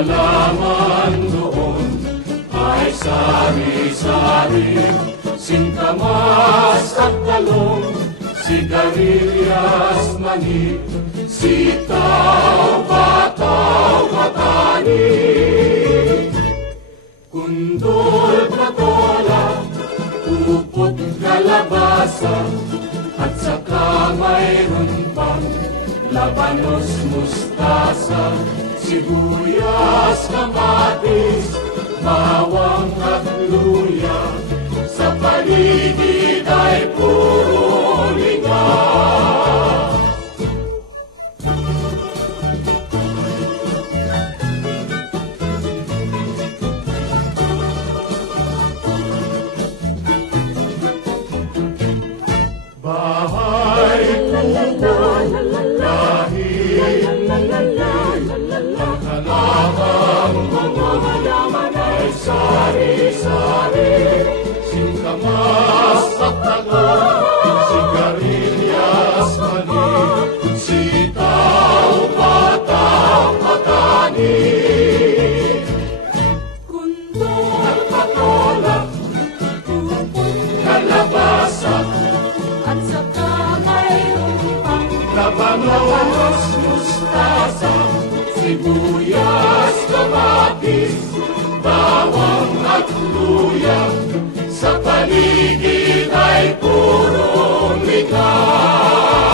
halaman doon ay sari-sari, singkamas at talong, sigarilyas, mani, sitaw, bataw, matani, kundol, patola, upot, kalabasa, at saka mayroon pang labanos, mustasa, sibuyas, kamatis, bawang at luya. Sa paligid ay puro ligaw. Bahay kubo, lahit, ang halaman ay sari-sari, singkamas at talong, sigarilyas, mani, sitaw, bataw, matani, kundol, patola, upot, kalabasa, at saka mayroon pang labanos, mustasa, sibuyas, kamatis, bawang at luya. Sa paligid ay puro ligaw.